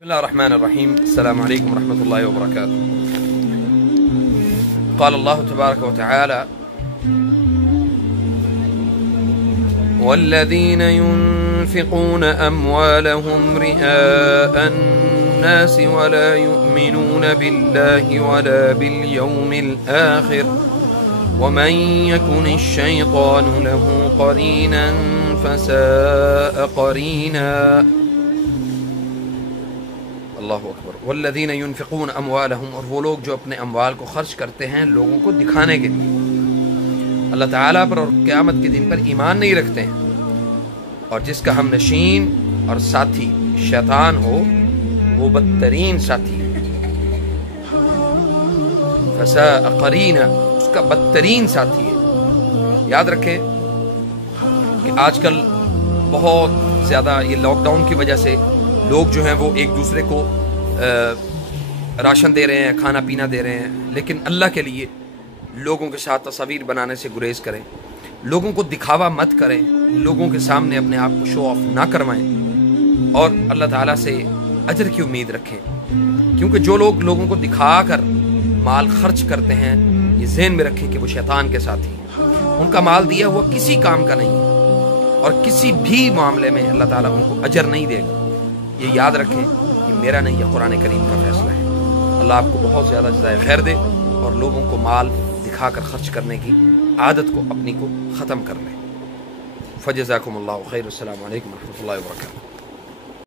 بسم الله الرحمن الرحيم. السلام عليكم ورحمة الله وبركاته. قال الله تبارك وتعالى: والذين ينفقون أموالهم رئاء الناس ولا يؤمنون بالله ولا باليوم الآخر ومن يكن الشيطان له قرينا فساء قرينا. اللہ اکبر. والذین ينفقون اموالہم، اور وہ لوگ جو اپنے اموال کو خرچ کرتے ہیں لوگوں کو دکھانے کے لیے، اللہ تعالیٰ پر اور قیامت کے دن پر ایمان نہیں رکھتے ہیں، اور جس کا ہم نشین اور ساتھی شیطان ہو وہ بدترین ساتھی ہے. فساء قرینا، اس کا بدترین ساتھی ہے. یاد رکھیں کہ آج کل بہت زیادہ یہ لاک ڈاؤن کی وجہ سے لوگ جو ہیں وہ ایک دوسرے کو راشن دے رہے ہیں، کھانا پینا دے رہے ہیں، لیکن اللہ کے لیے لوگوں کے ساتھ تصاویر بنانے سے گریز کریں، لوگوں کو دکھاوا مت کریں، لوگوں کے سامنے اپنے آپ کو شو آف نہ کروائیں، اور اللہ تعالیٰ سے اجر کی امید رکھیں. کیونکہ جو لوگ لوگوں کو دکھا کر مال خرچ کرتے ہیں، یہ ذہن میں رکھیں کہ وہ شیطان کے ساتھ ہی، ان کا مال دیا ہوا کسی کام کا نہیں ہے، اور کسی بھی معاملے میں اللہ تعالیٰ ان کو اجر نہیں دے گا. یہ یاد رکھیں، یہ میرا نہیں، یہ قرآن کریم کا فیصلہ ہے. اللہ آپ کو بہت زیادہ جزائے خیر دے، اور لوگوں کو مال دکھا کر خرچ کرنے کی عادت کو اپنی کو ختم کر لیں. فجزاکم اللہ خیر. السلام علیکم ورحمۃ اللہ وبرکاتہ.